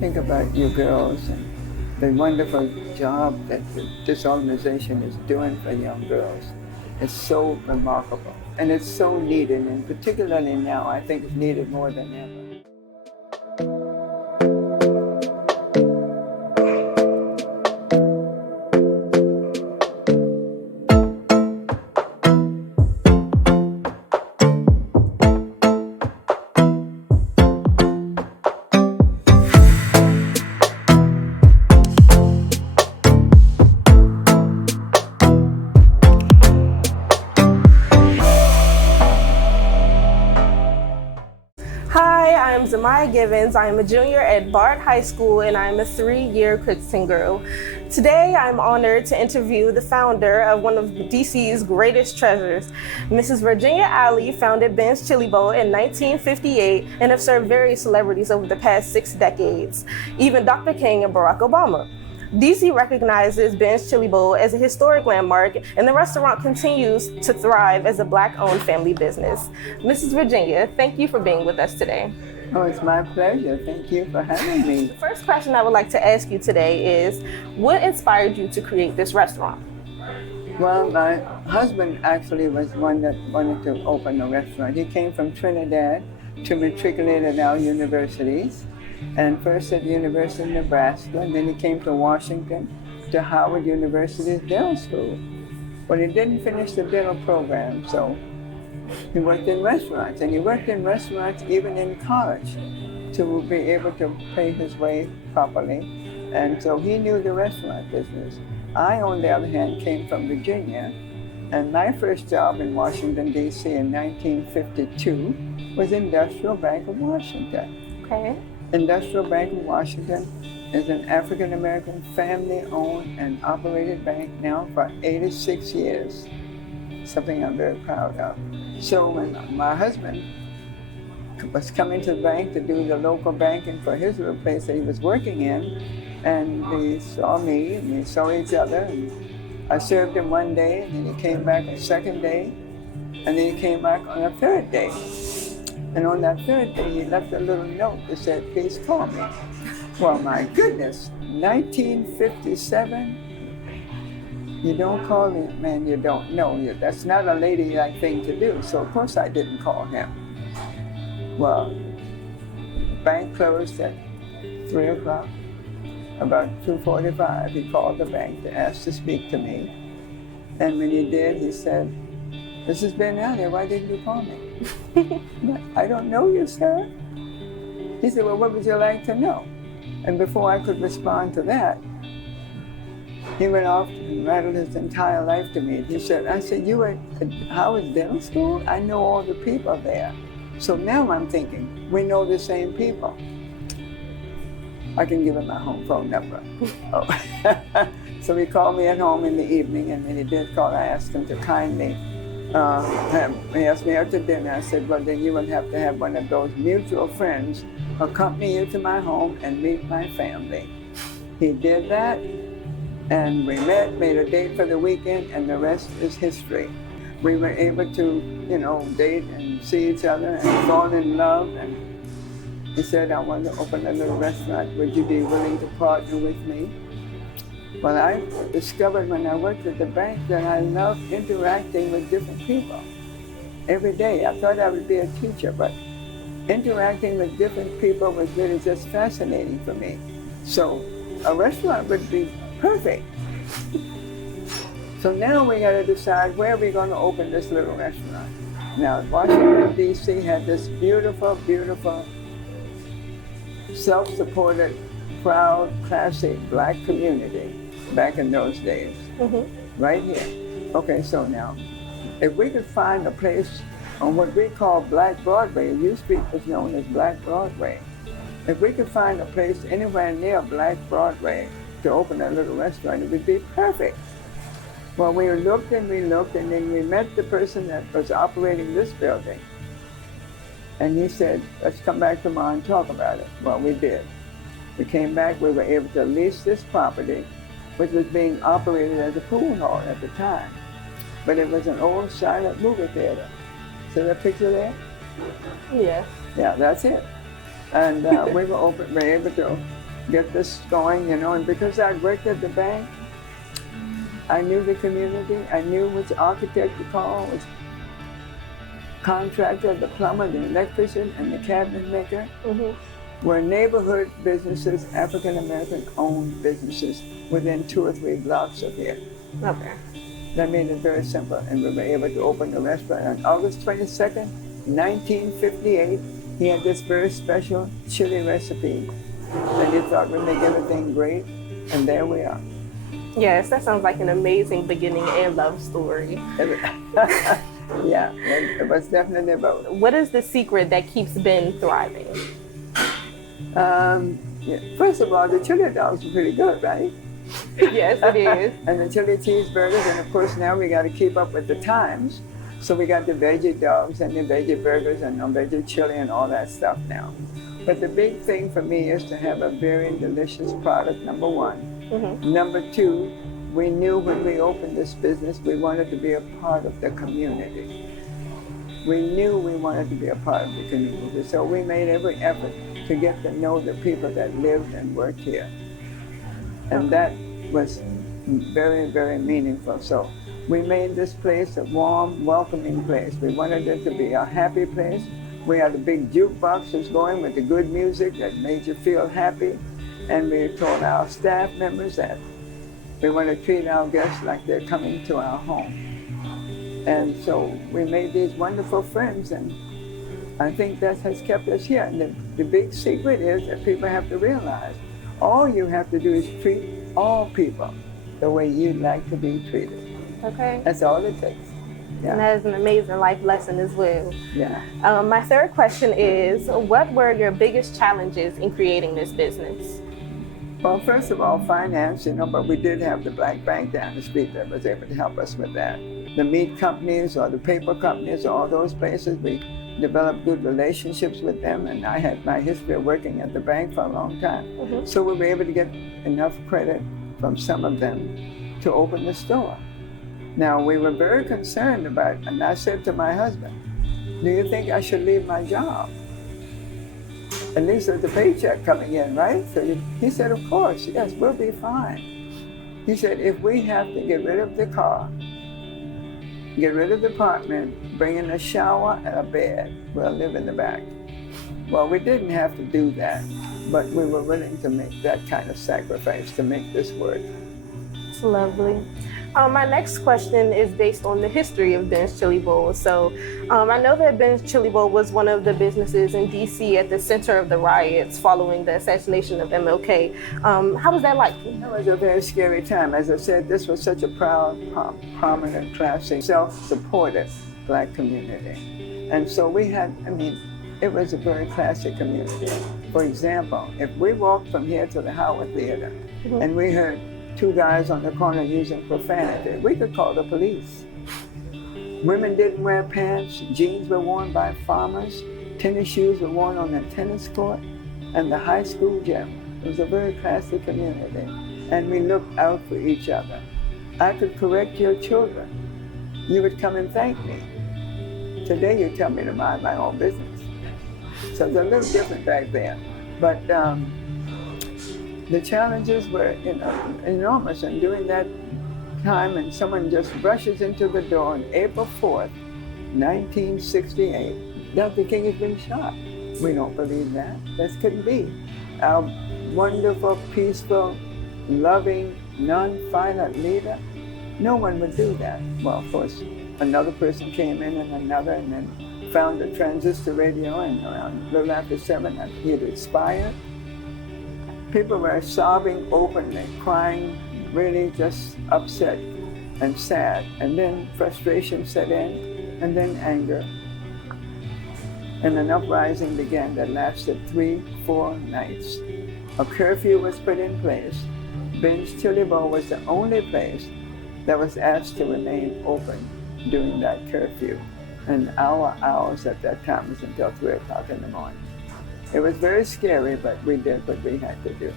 think about you girls and the wonderful job that this organization is doing for young girls. It's so remarkable, and it's so needed, and particularly now, I think it's needed more than ever. Hi, I'm Zamaya Givons. I am a junior at Bard High School and I'm a 3-year Crittenton girl. Today, I'm honored to interview the founder of one of DC's greatest treasures. Mrs. Virginia Alley founded Ben's Chili Bowl in 1958 and have served various celebrities over the past 6 decades, even Dr. King and Barack Obama. DC recognizes Ben's Chili Bowl as a historic landmark, and the restaurant continues to thrive as a Black-owned family business. Mrs. Virginia, thank you for being with us today. Oh, it's my pleasure. Thank you for having me. The first question I would like to ask you today is, what inspired you to create this restaurant? Well, my husband actually was one that wanted to open a restaurant. He came from Trinidad to matriculate at our universities, and first at the University of Nebraska, and then he came to Washington to Howard University's dental school. But he didn't finish the dental program, so he worked in restaurants, and he worked in restaurants even in college to be able to pay his way properly, and so he knew the restaurant business. I, on the other hand, came from Virginia, and my first job in Washington, D.C. in 1952 was Industrial Bank of Washington. Okay. Industrial Bank of Washington is an African-American family-owned and operated bank now for 86 years, something I'm very proud of. So when my husband was coming to the bank to do the local banking for his little place that he was working in, and he saw me, and we saw each other, and I served him one day, and then he came back a second day, and then he came back on a third day. And on that third day, he left a little note that said, "Please call me." Well, my goodness, 1957, you don't call the man you don't know. That's not a ladylike thing to do. So of course I didn't call him. Well, bank closed at 3 o'clock. About 2:45, he called the bank to ask to speak to me. And when he did, he said, "This is Ben Alley, why didn't you call me?" "I don't know you, sir." He said, "Well, what would you like to know?" And before I could respond to that, he went off and rattled his entire life to me. He said, I said, "You were at Howard Dental School? I know all the people there." So now I'm thinking, we know the same people. I can give him my home phone number. Oh. So he called me at home in the evening, and when he did call, I asked him to kindly he asked me out to dinner. I said, "Well, then you would have to have one of those mutual friends accompany you to my home and meet my family." He did that, and we met, made a date for the weekend, and the rest is history. We were able to, date and see each other and fall in love, and he said, "I want to open a little restaurant. Would you be willing to partner with me?" Well, I discovered when I worked at the bank that I loved interacting with different people every day. I thought I would be a teacher, but interacting with different people was really just fascinating for me. So a restaurant would be perfect. So now we got to decide where we're going to open this little restaurant. Now, Washington, D.C. had this beautiful, beautiful, self-supported, proud, classic Black community back in those days, right here. Okay, so now, if we could find a place on what we call Black Broadway, it used to be was known as Black Broadway. If we could find a place anywhere near Black Broadway to open a little restaurant, it would be perfect. Well, we looked, and then we met the person that was operating this building. And he said, "Let's come back tomorrow and talk about it." Well, we did. We came back, we were able to lease this property, which was being operated as a pool hall at the time. But it was an old silent movie theater. See that picture there? Yeah. Yeah, that's it. And we were able to get this going, you know. And because I worked at the bank, I knew the community. I knew which architect to call, which contractor, the plumber, the electrician, and the cabinet maker. Were neighborhood businesses, African American owned businesses within 2 or 3 blocks of here. Okay. That made it very simple, and we were able to open the restaurant on August 22nd, 1958. He had this very special chili recipe, and he thought we'd make everything great, and there we are. Yes, that sounds like an amazing beginning and love story. Yeah, it was definitely both. What is the secret that keeps Ben thriving? First of all, the chili dogs are pretty good, right? Yes, it is. And the chili cheeseburgers, and of course now we got to keep up with the times. So we got the veggie dogs and the veggie burgers and the veggie chili and all that stuff now. But the big thing for me is to have a very delicious product, number one. Number two, we knew when we opened this business, we wanted to be a part of the community. We knew we wanted to be a part of the community. So we made every effort to get to know the people that lived and worked here. And that was very, very meaningful. So we made this place a warm, welcoming place. We wanted it to be a happy place. We had a big jukeboxes going with the good music that made you feel happy. And we told our staff members that we want to treat our guests like they're coming to our home. And so we made these wonderful friends, and I think that has kept us here. And the big secret is that people have to realize all you have to do is treat all people the way you'd like to be treated. Okay. That's all it takes. Yeah. And that is an amazing life lesson as well. Yeah. My third question is, what were your biggest challenges in creating this business? Well, first of all, finance, you know, but we did have the Black Bank down the street that was able to help us with that. The meat companies or the paper companies, all those places, we developed good relationships with them, and I had my history of working at the bank for a long time. So we were able to get enough credit from some of them to open the store. Now, we were very concerned about it, and I said to my husband, do you think I should leave my job? At least there's a paycheck coming in, right? So he said, of course, yes, we'll be fine. He said, if we have to get rid of the car, get rid of the apartment, bring in a shower and a bed, we'll live in the back. Well, we didn't have to do that, but we were willing to make that kind of sacrifice to make this work. It's lovely. My next question is based on the history of Ben's Chili Bowl. So I know that Ben's Chili Bowl was one of the businesses in DC at the center of the riots following the assassination of MLK. How was that like? It was a very scary time. As I said, this was such a proud, prominent, classic, self-supported Black community. And so we had, it was a very classic community. For example, if we walked from here to the Howard Theater and we heard 2 guys on the corner using profanity, we could call the police. Women didn't wear pants, jeans were worn by farmers, tennis shoes were worn on the tennis court, and the high school gym. It was a very classy community, and we looked out for each other. I could correct your children. You would come and thank me. Today you tell me to mind my own business. So it's a little different back then. But the challenges were enormous, and during that time, and someone just rushes into the door on April 4th, 1968, Dr. King has been shot. We don't believe that. This couldn't be. Our wonderful, peaceful, loving, non-violent leader, no one would do that. Well, of course, another person came in and another, and then found a transistor radio, and around a little after 7, he had expired. People were sobbing openly, crying, really just upset and sad. And then frustration set in, and then anger. And an uprising began that lasted 3-4 nights. A curfew was put in place. Ben's Chili Bowl was the only place that was asked to remain open during that curfew. And our hours at that time was until 3 o'clock in the morning. It was very scary, but we did what we had to do.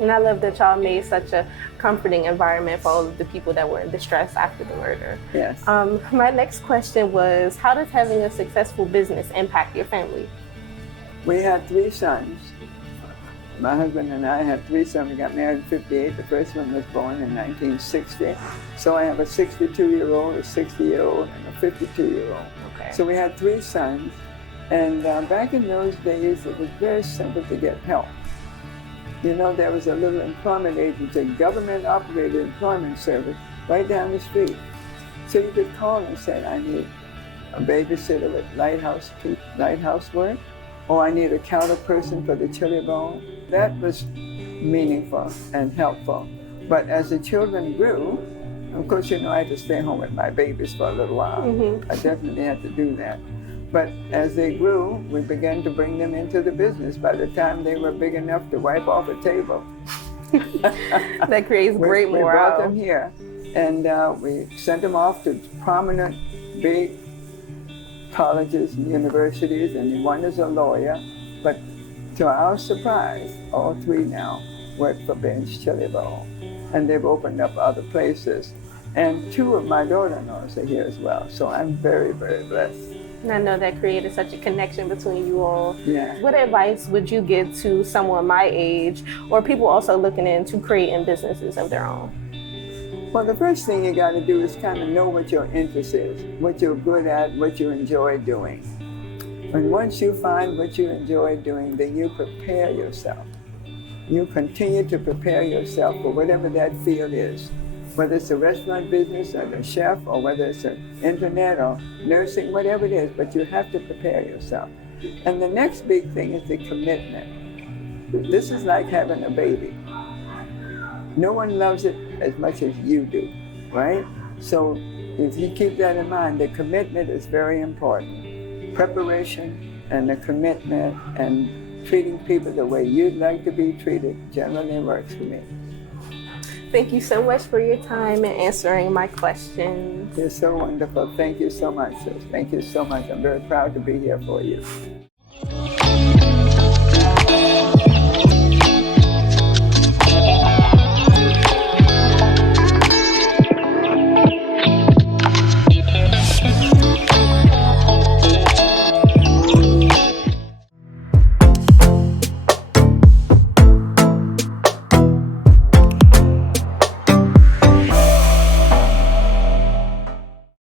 And I love that y'all made such a comforting environment for all of the people that were in distress after the murder. Yes. My next question was, how does having a successful business impact your family? We had 3 sons, My husband and I had 3 sons. We got married in 58. The first one was born in 1960. So I have a 62-year-old, a 60-year-old, and a 52-year-old. Okay. So we had 3 sons. And back in those days, it was very simple to get help. You know, there was a little employment agency, government-operated employment service right down the street. So you could call and say, I need a babysitter with lighthouse work, or I need a counter person for the chili bowl. That was meaningful and helpful. But as the children grew, of course, you know, I had to stay home with my babies for a little while. Mm-hmm. I definitely had to do that. But as they grew, we began to bring them into the business. By the time they were big enough to wipe off a table. That creates great morale. We brought them here, and we sent them off to prominent, big colleges and universities, and one is a lawyer. But to our surprise, all 3 now work for Ben's Chili Bowl, and they've opened up other places. And 2 of my daughter-in-laws are here as well, so I'm very, very blessed. And I know that created such a connection between you all. Yeah. What advice would you give to someone my age, or people also looking into creating businesses of their own? Well, the first thing you got to do is kind of know what your interest is, what you're good at, what you enjoy doing. And once you find what you enjoy doing, then you prepare yourself. You continue to prepare yourself for whatever that field is, whether it's a restaurant business or the chef, or whether it's the internet or nursing, whatever it is, but you have to prepare yourself. And the next big thing is the commitment. This is like having a baby. No one loves it as much as you do, right? So if you keep that in mind, the commitment is very important. Preparation and the commitment and treating people the way you'd like to be treated generally works for me. Thank you so much for your time and answering my questions. You're so wonderful. Thank you so much, sis. Thank you so much. I'm very proud to be here for you.